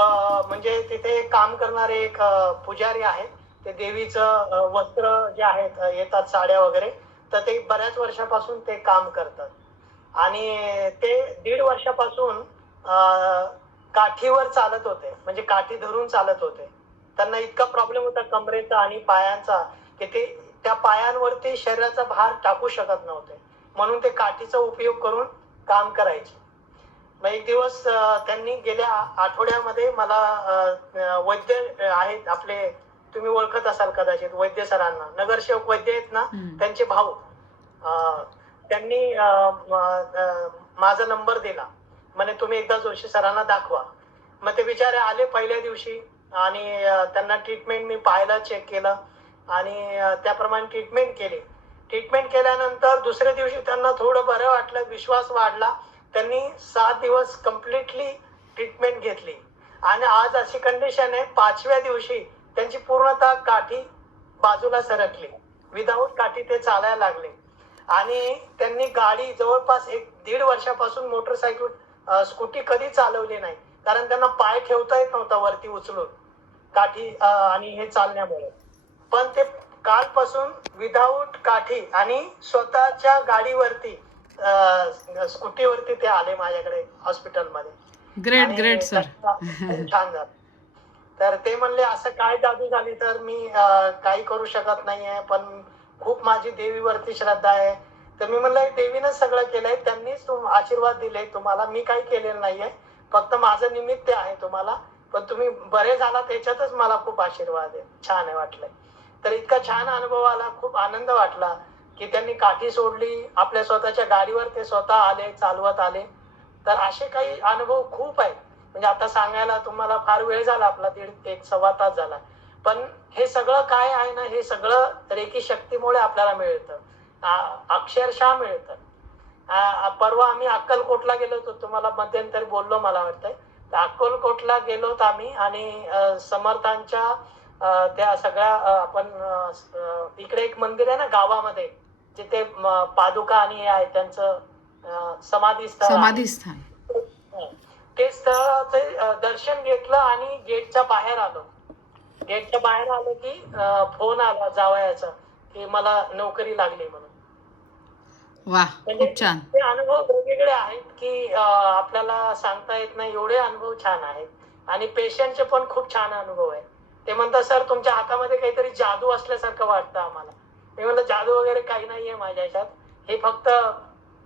म्हणजे तिथे काम करणारे एक पुजारी आहेत. ते देवीचं वस्त्र जे आहेत येतात साड्या वगैरे तर ते बऱ्याच वर्षापासून ते काम करतात. आणि ते दीड वर्षापासून काठीवर चालत होते. म्हणजे काठी धरून चालत होते. त्यांना इतका प्रॉब्लेम होता कमरेचा आणि पायांचा की ते त्या पायांवरती शरीराचा भार टाकू शकत नव्हते. म्हणून ते काठीचा उपयोग करून काम करायचे. मग एक दिवस त्यांनी गेल्या आठवड्यामध्ये मला वैद्य आहेत आपले तुम्ही ओळखत असाल कदाचित वैद्य सरांना. नगरसेवक वैद्य आहेत ना. त्यांचे भाऊ. त्यांनी माझा नंबर दिला. म्हणे तुम्ही एकदा जोशी सरांना दाखवा. मग ते बिचारे आले पहिल्या दिवशी आणि त्यांना ट्रीटमेंट मी पाहिलं चेक केलं आणि त्याप्रमाणे ट्रीटमेंट केली. ट्रीटमेंट केल्यानंतर दुसऱ्या दिवशी त्यांना थोडं बरं वाटलं विश्वास वाढला. त्यांनी सात दिवस कम्प्लिटली ट्रीटमेंट घेतली. आणि आज अशी कंडिशन आहे पाचव्या दिवशी त्यांची पूर्णतः काठी बाजूला सरकली. विदाऊट काठी ते चालायला लागले. आणि त्यांनी गाडी जवळपास एक दीड वर्षापासून मोटरसायकल स्कूटी कधी चालवली नाही. कारण त्यांना पाय ठेवता येत नव्हता वरती उचलून काठी आणि हे चालण्यामुळे. पण ते कालपासून विदाऊट काठी आणि स्वतःच्या गाडीवरती स्कूटीवरती ते आले माझ्याकडे हॉस्पिटलमध्ये. ग्रेट ग्रेट सर छान झालं. तर ते म्हणले असं काय जादू झाली तर मी काही करू शकत नाहीये पण खूप माझी देवीवरती श्रद्धा आहे. तर मी म्हणलं देवीनं सगळं केलंय त्यांनीच तुम- आशीर्वाद दिले तुम्हाला मी काही केलेलं नाहीये. फक्त माझं निमित्त आहे तुम्हाला पण तुम्ही बरे झाला त्याच्यातच मला खूप आशीर्वाद आहे. छान आहे वाटलंय. तर इतका छान अनुभव आला खूप आनंद वाटला. की त्यांनी काठी सोडली आपल्या स्वतःच्या गाडीवर ते स्वतः आले चालवत आले. तर असे काही अनुभव खूप आहेत. म्हणजे आता सांगायला तुम्हाला फार वेळ झाला आपला दीड एक सव्वा तास झाला. पण हे सगळं काय आहे ना हे सगळं रेकी शक्तीमुळे आपल्याला मिळतं. अक्षरशः मिळतं. परवा आम्ही अक्कलकोटला गेलो होतो. तुम्हाला मध्यंतरी बोललो मला वाटतंय. तर अक्कलकोटला होतो आम्ही आणि समर्थांच्या त्या सगळ्या आपण इकडे एक मंदिर आहे ना गावामध्ये. जिथे पादुका आणि हे आहे त्यांचं समाधी स्थळ आहे. समाधीस्थान ते स्थळाचे दर्शन घेतलं आणि गेटच्या बाहेर आलो. गेटच्या बाहेर आलो की फोन आला जावयाचा की मला नोकरी लागली म्हणून. वा म्हणजे खूप छान. ते अनुभव वेगवेगळे आहेत की आपल्याला सांगता येत नाही एवढे अनुभव छान आहेत. आणि पेशंटचे पण खूप छान अनुभव आहे. ते म्हणतात सर तुमच्या हातामध्ये काहीतरी जादू असल्यासारखं वाटतं आम्हाला. मी म्हणलं जादू वगैरे काही नाहीये माझ्या ह्याच्यात. हे फक्त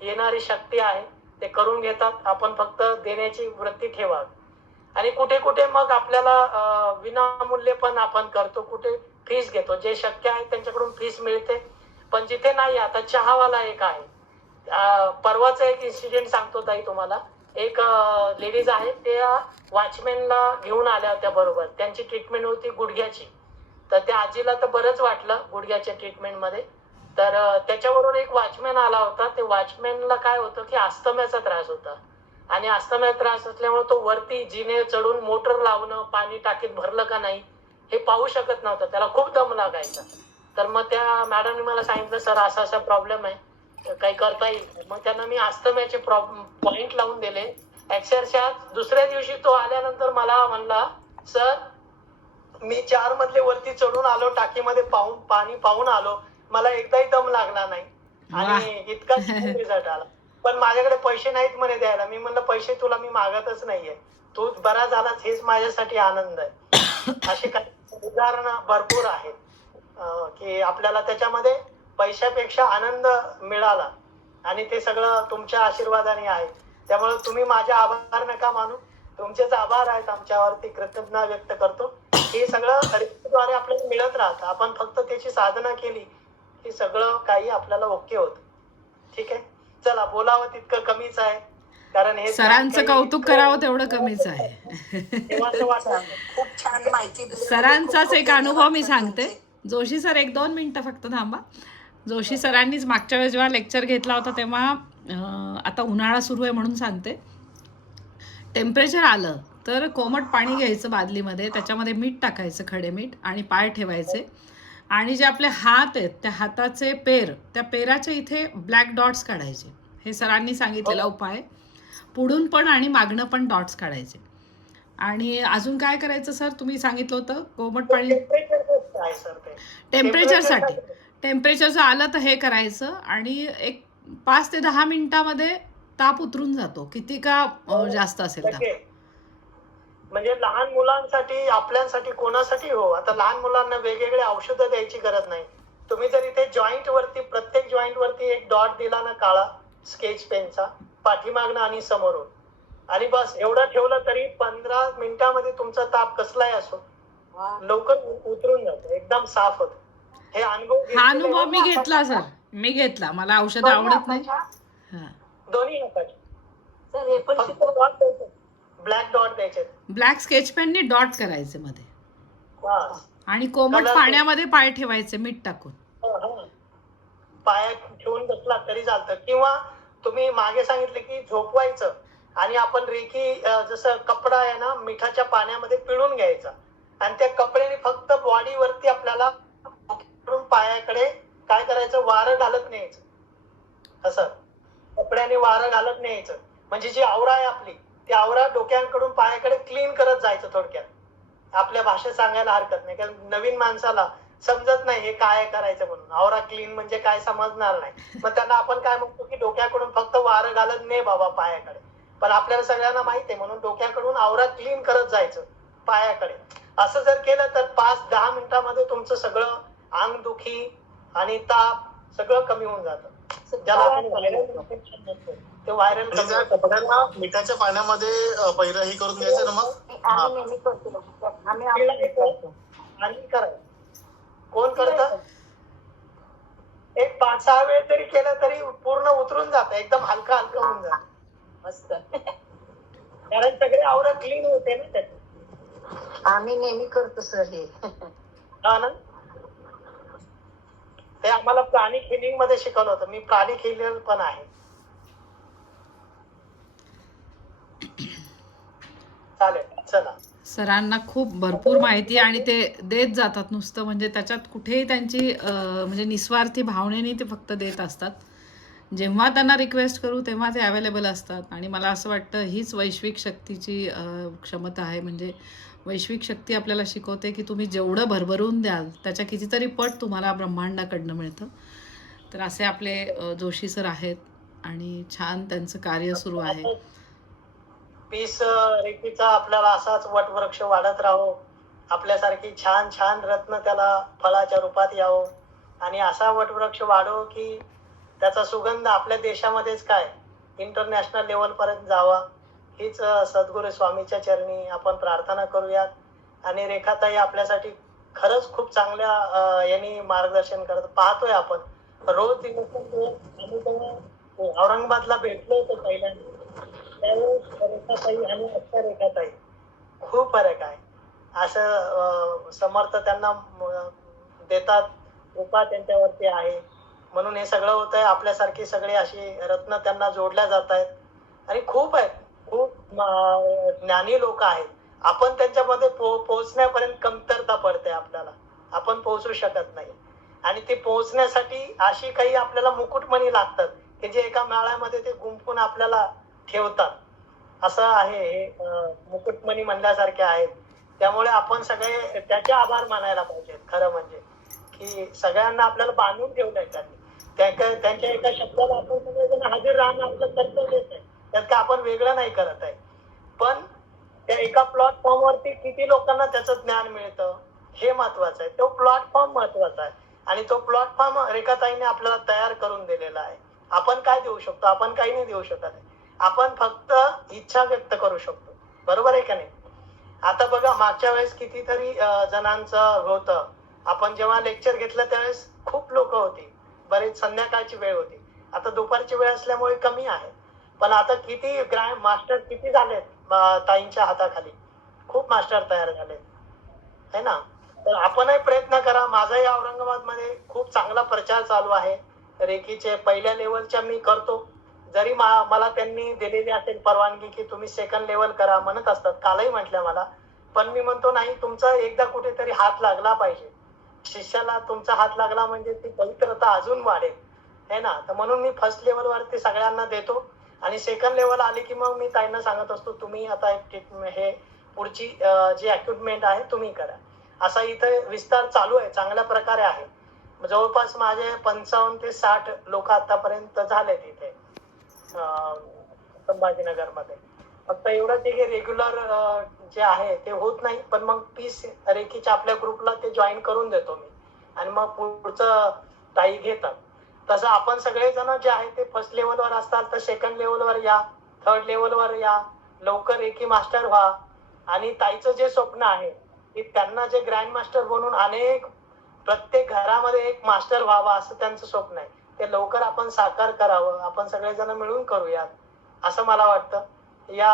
येणारी शक्ती आहे. ते करून घेतात. आपण फक्त देण्याची वृत्ती ठेवा आणि कुठे कुठे मग आपल्याला विनामूल्य पण आपण करतो. कुठे फीस घेतो. जे शक्य आहे त्यांच्याकडून फीस मिळते. पण जिथे नाही आता चहावाला एक आहे. परवाच परवाचा एक इन्सिडेंट सांगतो ताई तुम्हाला. एक लेडीज आहे त्या वॉचमॅनला घेऊन आल्या होत्या बरोबर. त्यांची ट्रीटमेंट होती गुडघ्याची. तर त्या आजीला तर बरंच वाटलं गुडघ्याच्या ट्रीटमेंटमध्ये तर त्याच्याबरोबर एक वॉचमॅन आला होता. ते वॉचमॅनला काय होतं की अस्तम्याचा त्रास होता. आणि अस्तम्याचा त्रास असल्यामुळे तो वरती जिने चढून मोटर लावणं पाणी टाकीत भरलं का नाही हे पाहू शकत नव्हतं. त्याला खूप दम लागायचा. तर मग त्या मॅडमने मला सांगितलं सर असा असा प्रॉब्लेम आहे. तर काही करता येईल मग त्यांना मी अस्थम्याचे पॉइंट लावून दिले. अक्षरशः दुसऱ्या दिवशी तो आल्यानंतर मला म्हणला सर मी चार मधले वरती चढून आलो टाकीमध्ये पाहून पाणी पाहून आलो. मला एकदाही दम लागला नाही. आणि इतका रिझल्ट आला. पण माझ्याकडे पैसे नाहीत म्हणे द्यायला. मी म्हणलं पैसे तुला मी मागतच नाहीये. तू बरा झालास हेच माझ्यासाठी आनंद आहे. अशी काही उदाहरणं भरपूर आहेत. की आपल्याला त्याच्यामध्ये पैशापेक्षा आनंद मिळाला. आणि ते सगळं तुमच्या आशीर्वादाने आहे. त्यामुळे तुम्ही माझे आभार नका मानू. तुमचेच आभार आहेत आमच्यावरती. कृतज्ञता व्यक्त करतो. हे सगळं द्वारे आपल्याला मिळत राहतं. आपण फक्त त्याची साधना केली की सगळं काही आपल्याला ओके होत. ठीक आहे? चला बोलावं तितकं कमीच आहे. कारण हे सरांचं कौतुक करावं तेवढं कमीच आहे. खूप छान माहिती. सरांचाच एक अनुभव मी सांगते. जोशी सर एक दोन मिनटं फक्त थांबा. जोशी सरांनीच मागच्या वेळेस जेव्हा लेक्चर घेतला होता तेव्हा आता उन्हाळा सुरू आहे म्हणून सांगते. टेम्परेचर आलं. तर कोमट पाणी घ्यायचं बादलीमध्ये त्याच्यामध्ये मीठ टाकायचं खडे मीठ आणि पाय ठेवायचे. आणि जे आपले हात आहेत त्या हाताचे पेर त्या पेराच्या इथे ब्लॅक डॉट्स काढायचे. हे सरांनी सांगितलेला उपाय. पुढून पण आणि मागणं पण डॉट्स काढायचे. आणि अजून काय करायचं सर? तुम्ही सांगितलं होतं कोमट पाणी टेम्परेचरसाठी. टेम्परेचर जर आलं तर हे करायचं आणि एक पाच ते दहा मिनिटामध्ये ताप उतरून जातो. किती का अं, जास्त असेल ताप? नक्की. म्हणजे लहान मुलांसाठी आपल्यासाठी कोणासाठी हो? आता लहान मुलांना वेगवेगळे औषधं द्यायची गरज नाही. तुम्ही जर इथे जॉईंट वरती प्रत्येक जॉईंट वरती एक डॉट दिला ना काळा स्केच पेनचा पाठीमागनं आणि समोरून. आणि बस एवढं ठेवलं तरी पंधरा मिनिटामध्ये तुमचा ताप कसलाही असो लवकर उतरून जातो एकदम साफ होत. हे अनुभव हा अनुभव मी घेतला सर. मी घेतला. मला औषध आवडत नाही. हा. दोन्ही हाताचे सर हे पण फक्त डॉट द्यायचे ब्लॅक डॉट द्यायचे. ब्लॅक स्केच पेनने डॉट करायचे मध्ये. आणि कोमट पाण्यामध्ये पाय ठेवायचे मीठ टाकून. पायात ठेवून बसला तरी चालतं. किंवा तुम्ही मागे सांगितले की झोपवायचं आणि आपण रेखी जसं कपडा आहे ना मिठाच्या पाण्यामध्ये पिळून घ्यायचा. आणि त्या कपड्याने फक्त बॉडीवरती आपल्याला पायाकडे काय करायचं? वारं घालत न्यायचं. असं. कपड्याने वारं घालत न्यायचं. म्हणजे जी आवरा आहे आपली. ती आवरा डोक्यांकडून पायाकडे क्लीन करत जायचं थोडक्यात. आपल्या भाषेत सांगायला हरकत नाही. कारण नवीन माणसाला समजत नाही हे काय करायचं म्हणून. आवरा क्लीन म्हणजे काय समजणार नाही. मग त्यांना आपण काय म्हणतो की डोक्याकडून फक्त वारं घालत नाही बाबा पायाकडे. पण आपल्याला सगळ्यांना माहिती आहे म्हणून डोक्याकडून आवरा क्लीन करत जायचं पायाकडे. असं जर केलं तर पाच दहा मिनिटामध्ये तुमचं सगळं अंगदुखी आणि ताप सगळं कमी होऊन जातं. ज्याला आपण ते व्हायरल कपड्यांना मिठाच्या पाण्यामध्ये अ, पहिलं हे करून घ्यायचं ना मग? आम्ही नेहमी करतो. आम्ही आम्ही करतो. आणि करायचं. कोण करत? एक पाच सहा वेळ तरी केलं तरी पूर्ण उतरून जात. एकदम हलका हलका होऊन जात. मस्त. कारण सगळे आवरण क्लीन होते ना त्याचे आम्ही नेहमी करतो सर हे. हा ना? ते आम्हाला प्राणी हिलिंगमध्ये शिकवलं होतं. मी प्राणी हिलिंग पण आहे. चालेल चला. सरांना खूप भरपूर माहिती आणि ते देत जातात नुसतं म्हणजे त्याच्यात कुठेही त्यांची म्हणजे निस्वार्थी भावनेने ते फक्त देत असतात. जेव्हा त्यांना रिक्वेस्ट करू तेव्हा ते अवेलेबल असतात. आणि मला असं वाटतं हीच वैश्विक शक्तीची क्षमता आहे. म्हणजे वैश्विक शक्ती आपल्याला शिकवते की तुम्ही जेवढं भरभरून द्याल त्याच्या कितीतरी पट तुम्हाला ब्रह्मांडाकडनं मिळतं. तर असे आपले जोशी सर आहेत आणि छान त्यांचं कार्य सुरू आहे. पीस रेतीचा आपल्याला असाच वटवृक्ष वाढत राहो. आपल्यासारखी छान छान रत्न त्याला फळाच्या रूपात यावं. आणि असा वटवृक्ष वाढो की त्याचा सुगंध आपल्या देशामध्येच काय? इंटरनॅशनल लेवलपर्यंत जावा. हीच अं, सद्गुरू स्वामीच्या चरणी आपण प्रार्थना करूयात. आणि रेखाताई आपल्यासाठी खरंच खूप चांगल्या यांनी मार्गदर्शन करत पाहतोय आपण. रोज औरंगाबादला भेटलो होतो पहिल्यांदा रेखाताई आणि रेखाताई खूप फरक आहे. असं समर्थ त्यांना देतात. कृपा त्यांच्यावरती आहे. म्हणून हे सगळं होत आहे आपल्यासारखी सगळे अशी रत्न त्यांना जोडल्या जात आहेत. आणि खूप आहेत. खूप ज्ञानी लोक आहेत. आपण त्यांच्यामध्ये पो पोहोचण्यापर्यंत कमतरता पडते आपल्याला. आपण पोहोचू शकत नाही. आणि ते पोहोचण्यासाठी अशी काही आपल्याला मुकुटमणी लागतात की जे एका मेळ्यामध्ये ते गुंफून आपल्याला ठेवतात. असं आहे हे मुकुटमणी म्हणल्यासारखे आहेत. त्यामुळे आपण सगळे त्याचे आभार मानायला पाहिजेत खरं म्हणजे. की सगळ्यांना आपल्याला बांधून ठेवलंय त्यांनी. त्यांच्या एका शब्दाला आपण सगळेजण हजर राहणं आपलं कर्तव्यच आहे. त्यात काय आपण वेगळं नाही करत आहे. पण त्या एका प्लॅटफॉर्म वरती किती लोकांना त्याचं ज्ञान मिळतं हे महत्वाचं आहे. तो प्लॅटफॉर्म महत्त्वाचा आहे. आणि तो प्लॅटफॉर्म रेखाताईने आपल्याला तयार करून दिलेला आहे. आपण काय देऊ शकतो? आपण काही नाही देऊ शकत आहे. आपण फक्त इच्छा व्यक्त करू शकतो. बरोबर आहे का नाही? आता बघा मागच्या वेळेस कितीतरी जणांचं होतं. आपण जेव्हा लेक्चर घेतलं त्यावेळेस खूप लोक होती. बरेच संध्याकाळची वेळ होती. आता दुपारची वेळ असल्यामुळे कमी आहे. पण आता किती ग्रँड मास्टर किती झालेत ताईंच्या हाताखाली? खूप मास्टर तयार झालेत. है ना? तर आपणही प्रयत्न करा. माझाही औरंगाबादमध्ये खूप चांगला प्रचार चालू आहे. रेकीचे पहिल्या लेवलच्या मी करतो. जरी मा- मला त्यांनी दिलेली असेल परवानगी की तुम्ही सेकंड लेवल करा म्हणत असतात कालही म्हटलं मला. पण मी म्हणतो नाही तुमचा एकदा कुठेतरी हात लागला पाहिजे. शिष्याला तुमचा हात लागला म्हणजे ती पवित्रता अजून वाढेल. है ना? तर म्हणून मी फर्स्ट लेवल वरती सगळ्यांना देतो. आणि सेकंड लेवल आली की मग मी ताईंना सांगत असतो तुम्ही आता एक हे पुढची जी अक्युटमेंट आहे तुम्ही करा. असा इथे विस्तार चालू आहे चांगल्या प्रकारे आहे. जवळपास माझे पंचावन्न ते साठ लोक आतापर्यंत झाले तिथे. संभाजीनगरमध्ये. फक्त एवढंच आहे की रेग्युलर जे आहे ते होत नाही पण मग पीस रेखीच्या आपल्या ग्रुपला ते जॉईन करून देतो मी. आणि मग पुढचं ताई घेतात. तसं आपण सगळेजण जे आहे ते फर्स्ट लेवलवर असतात तर सेकंड लेवलवर या थर्ड लेवलवर या लवकर एकी मास्टर व्हा. आणि ताईचं जे स्वप्न आहे की त्यांना जे ग्रँड मास्टर बनून अनेक प्रत्येक घरामध्ये एक मास्टर व्हावा असं त्यांचं स्वप्न आहे. ते लवकर आपण साकार करावं आपण सगळेजण मिळून करूयात असं मला वाटतं. या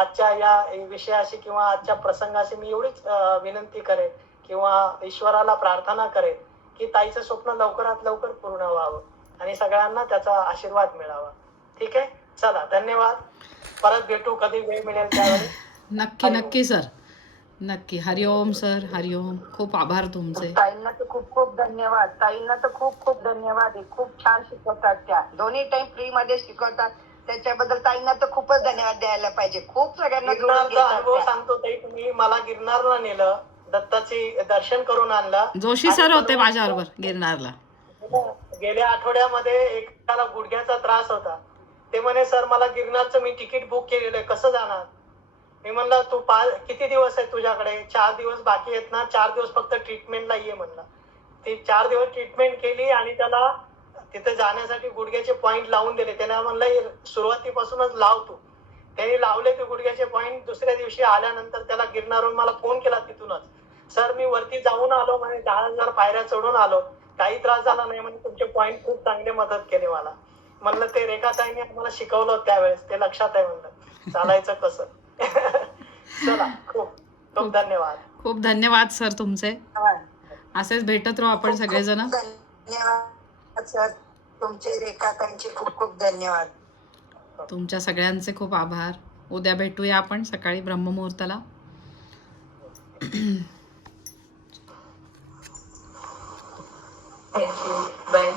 आजच्या या विषयाशी किंवा आजच्या प्रसंगाशी मी एवढीच विनंती करेन किंवा ईश्वराला प्रार्थना करेन की ताईचं स्वप्न लवकरात लवकर पूर्ण व्हावं आणि सगळ्यांना त्याचा आशीर्वाद मिळावा. ठीक आहे? चला धन्यवाद. परत भेटू कधी वेळ मिळेल त्यावेळी. नक्की नक्की सर. नक्की. हरिओम सर. हरिओम खूप आभार तुमचे. ताईंना तर खूप खूप धन्यवाद. ताईंना तर खूप खूप धन्यवाद. आहे खूप छान शिकवतात त्या. दोन्ही टाइम फ्री मध्ये शिकवतात. त्याच्याबद्दल ताईंना तर खूपच धन्यवाद द्यायला पाहिजे. खूप सगळ्यांना जोडून गिरनारचा घेतात अनुभव त्या. सांगतो ताई. तुम्ही मला गिरनारला नेलं. दत्ताची दर्शन करून आणलं. जोशी सर होते माझ्याबरोबर गिरनारला. गेल्या आठवड्यामध्ये एकाला गुडघ्याचा त्रास होता. ते म्हणे सर मला गिरनारचं मी तिकीट बुक केलेलं आहे. कसं जाणार? मी म्हणलं तू पाच किती दिवस आहे तुझ्याकडे? चार दिवस बाकी आहेत ना चार दिवस फक्त ट्रीटमेंटला ये म्हणलं. ती चार दिवस ट्रीटमेंट केली आणि त्याला तिथे जाण्यासाठी गुडघ्याचे पॉईंट लावून दिले. त्याने म्हणलं सुरुवातीपासूनच लाव तू. त्यांनी लावले ते गुडघ्याचे पॉईंट दुसऱ्या दिवशी आल्यानंतर त्याला गिरणारून मला फोन केला तिथूनच. सर मी वरती जाऊन आलो म्हणे दहा हजार पायऱ्या चढून आलो. काही त्रास झाला नाही म्हणे तुमचे पॉईंट खूप चांगले मदत केली मला. म्हणलं ते रेखाताईने आम्हाला शिकवलं त्यावेळेस ते लक्षात आहे म्हणलं. चालायचं कसं? चला खूप खूप धन्यवाद. खूप धन्यवाद सर तुमचे. असेच भेटत राहू आपण सगळेजण. धन्यवाद सर. तुमचे रेखाताईंचे खूप खूप धन्यवाद. तुमच्या सगळ्यांचे खूप आभार. उद्या भेटूया आपण सकाळी ब्रह्ममुहूर्ताला. Thank you bye